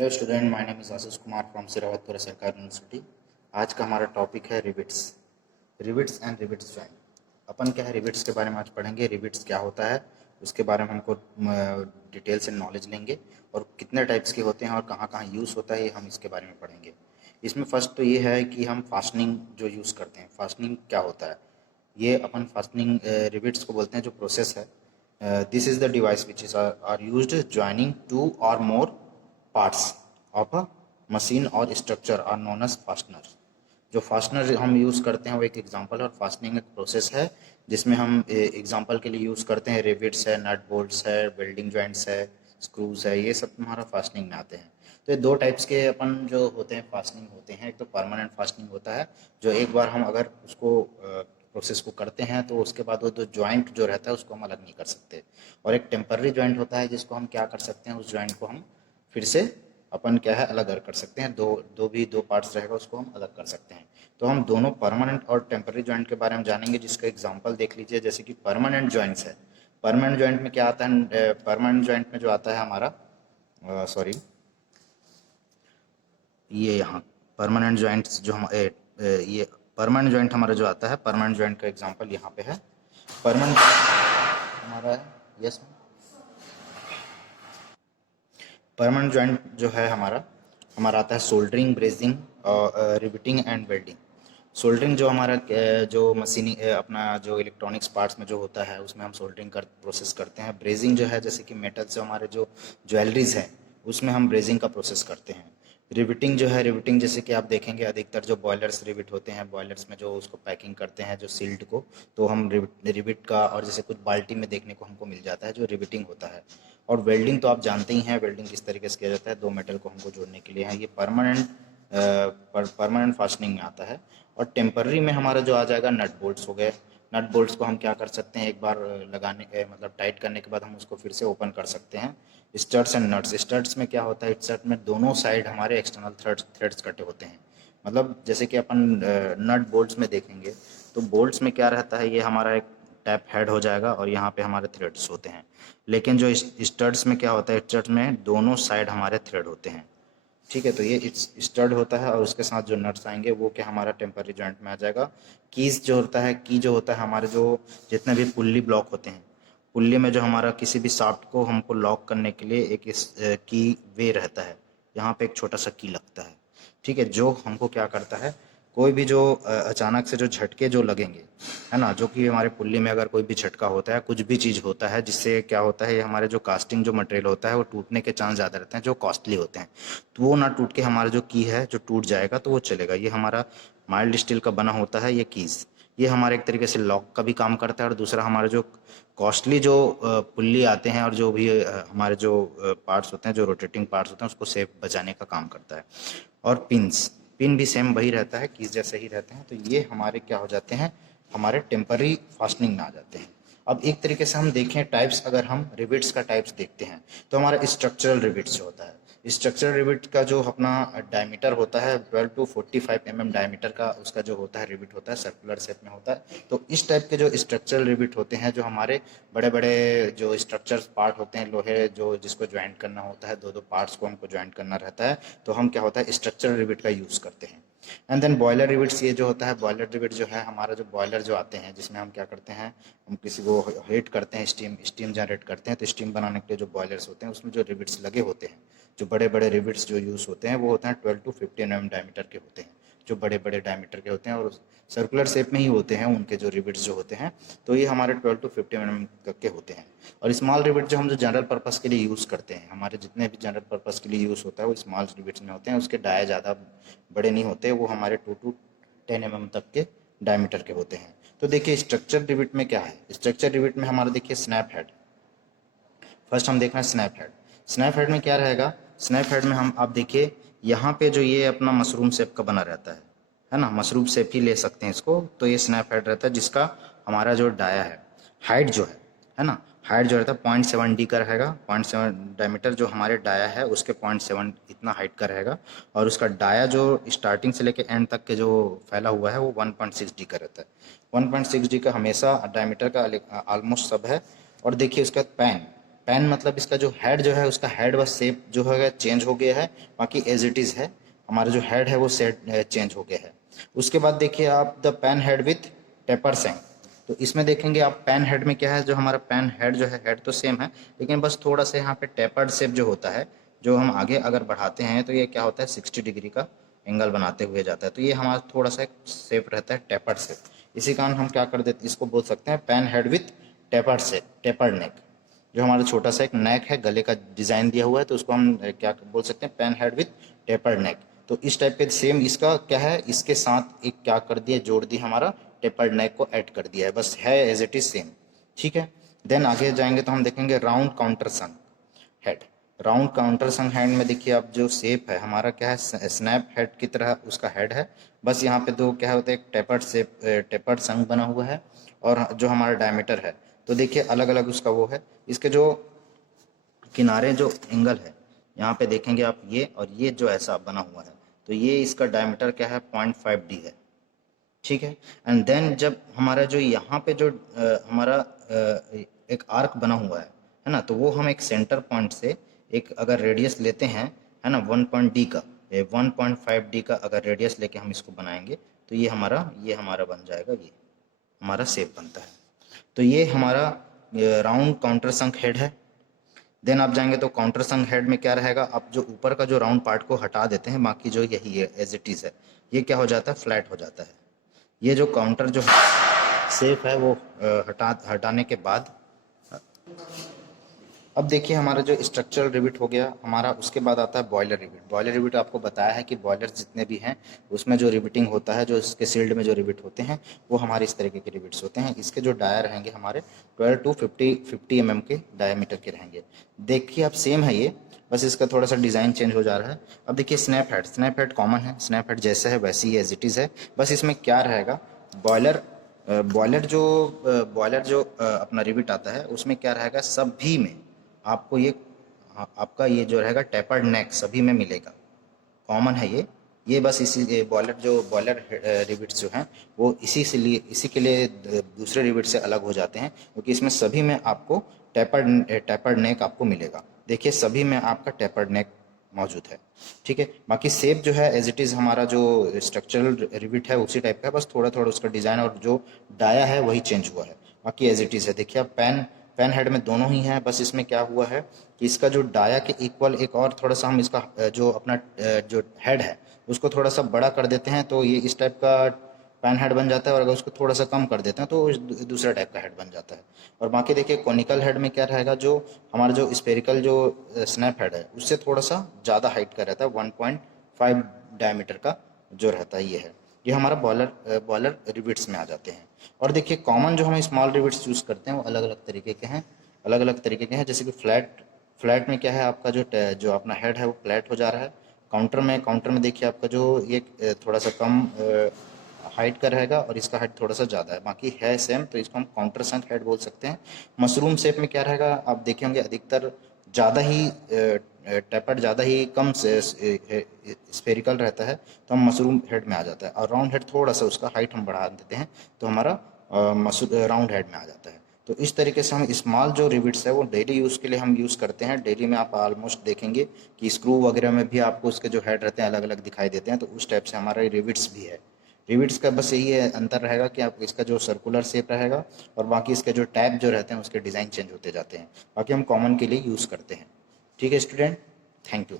Hello student, my name is Ashish Kumar from Sirawatpur सरकारी university. आज का हमारा टॉपिक है रिविट्स एंड रिविट्स जॉइंट। अपन क्या है रिविट्स के बारे में आज पढ़ेंगे। रिविट्स क्या होता है उसके बारे में हमको डिटेल से नॉलेज लेंगे, और कितने टाइप्स के होते हैं और कहाँ कहाँ यूज़ होता है ये हम इसके बारे में पढ़ेंगे। इसमें फर्स्ट तो ये है कि हम फास्टनिंग जो यूज़ करते हैं, फास्टनिंग क्या होता है। ये अपन फास्टनिंग रिविट्स को बोलते हैं जो प्रोसेस है। This is the device which is are used joining two or more parts of a machine or structure are known as fastener। जो फास्टनर हम यूज़ करते हैं वो एक एग्जांपल है, और फास्टनिंग एक प्रोसेस है जिसमें हम एग्जांपल के लिए यूज़ करते हैं रिविट्स है, नट बोल्ट्स है, वेल्डिंग जॉइंट्स है, स्क्रूज है, ये सब हमारा फास्टनिंग में आते हैं। तो ये दो टाइप्स के अपन जो होते हैं फास्टनिंग होते हैं। एक तो परमानेंट फास्टनिंग होता है, जो एक बार हम अगर उसको प्रोसेस को करते हैं तो उसके बाद वो जो जॉइंट जो रहता है उसको हम अलग नहीं कर सकते। और एक टेम्पररी जॉइंट होता है जिसको हम क्या कर सकते हैं, उस जॉइंट को हम फिर से अपन क्या है अलग कर सकते हैं। दो पार्ट्स रहेगा उसको हम अलग कर सकते हैं। तो हम दोनों परमानेंट और टेम्पररी जॉइंट के बारे में जानेंगे, जिसका एग्जांपल देख लीजिए। जैसे कि परमानेंट जॉइंट्स है। परमानेंट जॉइंट में क्या आता है, परमानेंट जॉइंट में जो आता है हमारा सॉरी ये यहाँ परमानेंट जॉइंट्स जो हम ये परमानेंट जॉइंट हमारा जो आता है, परमानेंट जॉइंट का एग्जांपल यहाँ पे है। परमानेंट हमारा है, यस परमानेंट जॉइंट जो है हमारा आता है सोल्डरिंग, ब्रेजिंग और रिविटिंग एंड वेल्डिंग। सोल्डरिंग जो हमारा जो मशीनी अपना जो इलेक्ट्रॉनिक्स पार्ट्स में जो होता है उसमें हम सोल्डरिंग प्रोसेस करते हैं। ब्रेजिंग जो है जैसे कि मेटल से हमारे जो ज्वेलरीज हैं उसमें हम ब्रेजिंग का प्रोसेस करते हैं। रिविटिंग जो है, रिविटिंग जैसे कि आप देखेंगे अधिकतर जो बॉयलर्स रिविट होते हैं, बॉयलर्स में जो उसको पैकिंग करते हैं जो सील्ड को, तो हम रिविट का, और जैसे कुछ बाल्टी में देखने को हमको मिल जाता है जो रिविटिंग होता है। और वेल्डिंग तो आप जानते ही हैं, वेल्डिंग किस तरीके से किया जाता है, दो मेटल को हमको जोड़ने के लिए है। ये परमानेंट फास्टनिंग में आता है। और टेम्पररी में हमारा जो आ जाएगा नट बोल्ट्स हो गए। नट बोल्ट्स को हम क्या कर सकते हैं, एक बार मतलब टाइट करने के बाद हम उसको फिर से ओपन कर सकते हैं। स्टड्स एंड नट्स, स्टड्स में क्या होता है, स्टड में दोनों साइड हमारे एक्सटर्नल थ्रेड्स कटे होते हैं। मतलब जैसे कि अपन नट बोल्ट्स में देखेंगे तो बोल्ट्स में क्या रहता है, ये हमारा एक टैप हेड हो जाएगा और यहाँ पे हमारे थ्रेड्स होते हैं। लेकिन जो स्टड्स में क्या होता है, स्टड्स में दोनों साइड हमारे थ्रेड होते हैं। ठीक है, तो ये स्टड होता है और उसके साथ जो नट्स आएंगे वो क्या हमारा टेम्पररी जॉइंट में आ जाएगा। कीज जो होता है, की जो होता है हमारे जो जितने भी पुल्ली ब्लॉक होते हैं, पुल्ली में जो हमारा किसी भी शाफ्ट को हमको लॉक करने के लिए एक की वे रहता है। यहाँ पे एक छोटा सा की लगता है। ठीक है, जो हमको क्या करता है, कोई भी जो अचानक से जो झटके जो लगेंगे, है ना, जो कि हमारे पुल्ली में अगर कोई भी झटका होता है, कुछ भी चीज़ होता है, जिससे क्या होता है, ये हमारे जो कास्टिंग जो मटेरियल होता है वो टूटने के चांस ज़्यादा रहते हैं, जो कॉस्टली होते हैं। तो वो ना टूट के हमारा जो की है जो टूट जाएगा तो वो चलेगा। ये हमारा माइल्ड स्टील का बना होता है ये कीज़। ये हमारे एक तरीके से लॉक का भी काम करता है, और दूसरा हमारे जो कॉस्टली जो पुल्ली आते हैं और जो भी हमारे जो पार्ट्स होते हैं, जो रोटेटिंग पार्ट्स होते हैं, उसको सेफ बचाने का काम करता है। और पिन भी सेम वही रहता है, कीज जैसे ही रहते हैं। तो ये हमारे क्या हो जाते हैं, हमारे टेम्पररी फास्टनिंग में आ जाते हैं। अब एक तरीके से हम देखें टाइप्स, अगर हम रिविट्स का टाइप्स देखते हैं तो हमारा स्ट्रक्चरल रिविट्स जो होता है, स्ट्रक्चरल रिविट का जो अपना डायमीटर होता है 12 टू 45 mm डायमीटर का उसका जो होता है रिविट होता है, सर्कुलर शेप में होता है। तो इस टाइप के जो स्ट्रक्चरल रिविट होते हैं, जो हमारे बड़े बड़े जो स्ट्रक्चर पार्ट होते हैं, लोहे जो जिसको ज्वाइंट करना होता है, दो दो पार्ट्स को हमको ज्वाइंट करना रहता है, तो हम क्या होता है स्ट्रक्चरल रिविट का यूज़ करते हैं। एंड देन बॉयलर रिविट्स, ये जो होता है बॉयलर रिविट जो है हमारा, जो बॉयलर जो आते हैं जिसमें हम क्या करते हैं, हम किसी को हीट करते हैं, स्टीम जनरेट करते हैं, तो स्टीम बनाने के लिए जो बॉयलर्स होते हैं उसमें जो रिविट्स लगे होते हैं, जो बड़े बड़े रिविट्स जो यूज़ होते हैं वो होते हैं 12 टू 15 mm डायमीटर के होते हैं, जो बड़े बड़े डायमीटर के होते हैं और सर्कुलर शेप में ही होते हैं उनके जो रिविट्स जो होते हैं। तो ये हमारे 12 टू 15 mm के होते हैं। और स्मॉल रिविट जो हम जो जनरल पर्पस के लिए यूज़ करते हैं, हमारे जितने भी जनरल पर्पस के लिए यूज़ होता है वो स्मॉल रिविट्स में होते हैं। उसके डाया ज़्यादा बड़े नहीं होते, वो हमारे 2 टू 10 mm तक के डायमीटर के होते हैं। तो देखिए स्ट्रक्चर रिविट में क्या है, स्ट्रक्चर रिविट में हमारा देखिए स्नैप हेड। फर्स्ट हम देख रहे हैं स्नैप हेड। स्नैप हेड में क्या रहेगा, स्नैप हेड में हम आप देखिए यहाँ पे जो ये अपना मशरूम शेप का बना रहता है ना, मशरूम शेप ही ले सकते हैं इसको। तो ये स्नैप हेड रहता है जिसका हमारा जो डाया है, हाइट जो है ना, हाइट जो रहता है 0.7D का रहेगा। 0.7 डायमीटर जो हमारे डाया है उसके 0.7 इतना हाइट का रहेगा। और उसका डाया जो स्टार्टिंग से लेकर एंड तक के जो फैला हुआ है वो 1.6D का रहता है। 1.6D का हमेशा डायमीटर का ऑलमोस्ट सब है। और देखिए उसका पैन, पेन मतलब इसका जो हेड जो है उसका हेड बस शेप जो है चेंज हो गया है, बाकी एज इट इज़ है, हमारा जो हेड है वो सेट चेंज हो गया है। उसके बाद देखिए आप the pan head with taper shank. तो इसमें देखेंगे आप पेन हेड में क्या है, जो हमारा पेन हेड जो है हेड तो सेम है, लेकिन बस थोड़ा सा यहाँ पे टेपर्ड शेप जो होता है, जो हम आगे अगर बढ़ाते हैं तो ये क्या होता है 60 डिग्री का एंगल बनाते हुए जाता है। तो ये हमारा थोड़ा सा एक शेप रहता है टेपर्ड शेप। इसी कारण हम क्या कर देते, इसको बोल सकते हैं pan head with tapered shape, tapered neck. जो हमारा छोटा सा एक नेक है, गले का डिज़ाइन दिया हुआ है, तो उसको हम क्या बोल सकते हैं, पेन हेड विथ टेपर्ड नेक। तो इस टाइप के सेम इसका क्या है, इसके साथ एक क्या कर दिया, जोड़ दिया, हमारा टेपर्ड नेक को ऐड कर दिया है, बस है एज इट इज सेम। ठीक है। देन आगे जाएंगे तो हम देखेंगे राउंड काउंटर संग हेड। राउंड काउंटर संग हेड में देखिए आप जो शेप है हमारा क्या है, स्नैप हेड की तरह उसका हेड है, बस यहाँ पे दो क्या होता है, एक टेपर्ड शेप, टेपर्ड संग बना हुआ है, और जो हमारा डायमीटर है तो देखिए अलग अलग उसका वो है। इसके जो किनारे जो एंगल है यहाँ पे देखेंगे आप, ये और ये जो ऐसा बना हुआ है, तो ये इसका डायमीटर क्या है 0.5D है। ठीक है। एंड देन जब हमारा जो यहाँ पे जो हमारा एक आर्क बना हुआ है ना, तो वो हम एक सेंटर पॉइंट से एक अगर रेडियस लेते हैं, है ना, 1 का 1.5D का अगर रेडियस लेके हम इसको बनाएंगे, तो ये हमारा बन जाएगा, ये हमारा शेप बनता है। तो ये हमारा राउंड काउंटर संक हेड है। देन आप जाएंगे तो काउंटर संग हेड में क्या रहेगा, आप जो ऊपर का जो राउंड पार्ट को हटा देते हैं, बाकी जो यही है एज इट इज है, ये क्या हो जाता है, फ्लैट हो जाता है। ये जो काउंटर जो शेप है वो हटाने के बाद, अब देखिए हमारा जो स्ट्रक्चरल रिविट हो गया हमारा, उसके बाद आता है बॉयलर रिविट। बॉयलर रिविट आपको बताया है कि बॉयलर जितने भी हैं उसमें जो रिविटिंग होता है, जो इसके सील्ड में जो रिविट होते हैं वो हमारे इस तरीके के रिविट्स होते हैं। इसके जो डायर रहेंगे हमारे 12 टू 50 mm के डायमीटर के रहेंगे। देखिए आप सेम है ये, बस इसका थोड़ा सा डिज़ाइन चेंज हो जा रहा है। अब देखिए snap head, snap head common है, स्नैप हेड जैसा है वैसे ही एज इट इज़ है, बस इसमें क्या रहेगा, बॉयलर बॉयलर जो अपना रिविट आता है उसमें क्या रहेगा, सभी में आपको ये, आपका ये जो रहेगा टेपर्ड नेक सभी में मिलेगा, कॉमन है ये बस इसी बॉयलर रिविट्स जो हैं वो इसी के लिए दूसरे रिविट से अलग हो जाते हैं, क्योंकि इसमें सभी में आपको टेपर्ड नेक आपको मिलेगा। देखिए सभी में आपका टेपर्ड नेक मौजूद है। ठीक है। बाकी शेप जो है एज इट इज़ हमारा जो स्ट्रक्चरल रिविट है उसी टाइप का है, बस थोड़ा थोड़ा उसका डिज़ाइन और जो डाया है वही चेंज हुआ है, बाकी एज इट इज़ है। देखिए आप पेन पेन हेड में दोनों ही हैं, बस इसमें क्या हुआ है कि इसका जो डाया के इक्वल एक और थोड़ा सा हम इसका जो अपना जो हेड है उसको थोड़ा सा बड़ा कर देते हैं, तो ये इस टाइप का पैन हेड बन जाता है, और अगर उसको थोड़ा सा कम कर देते हैं तो दूसरा टाइप का हेड बन जाता है। और बाकी देखिए कॉनिकल हेड में क्या रहेगा, जो हमारा जो स्पेरिकल जो स्नैप हेड है उससे थोड़ा सा ज़्यादा हाइट का रहता है, 1.5 डायमीटर का जो रहता है, ये है। ये हमारा बॉयलर रिविट्स में आ जाते हैं। और देखिए कॉमन जो हम स्मॉल रिविट्स यूज़ करते हैं वो अलग अलग तरीके के हैं, जैसे कि फ्लैट में क्या है, आपका जो अपना हेड है वो फ्लैट हो जा रहा है। काउंटर में देखिए आपका जो ये थोड़ा सा कम हाइट का रहेगा और इसका हाइट थोड़ा सा ज़्यादा है, बाकी है सेम, तो इसको हम काउंटर संक हेड बोल सकते हैं। मशरूम शेप में क्या रहेगा, आप देखे होंगे अधिकतर ज़्यादा ही टेपर्ड ज़्यादा ही कम से स्फेरिकल रहता है, तो हम मशरूम हेड में आ जाता है। और राउंड हेड थोड़ा सा उसका हाइट हम बढ़ा देते हैं तो हमारा राउंड हेड में आ जाता है। तो इस तरीके से हम स्मॉल जो रिविट्स है वो डेली यूज़ के लिए हम यूज़ करते हैं। डेली में आप ऑलमोस्ट देखेंगे कि स्क्रू वगैरह में भी आपको उसके जो हेड रहते हैं अलग अलग दिखाई देते हैं, तो उस टाइप से हमारा रिविट्स भी है। रिविट्स का बस यही है अंतर रहेगा कि आप इसका जो सर्कुलर शेप रहेगा और बाकी इसके जो टैब जो रहते हैं उसके डिज़ाइन चेंज होते जाते हैं, बाकी हम कॉमन के लिए यूज़ करते हैं। ठीक है स्टूडेंट, थैंक यू।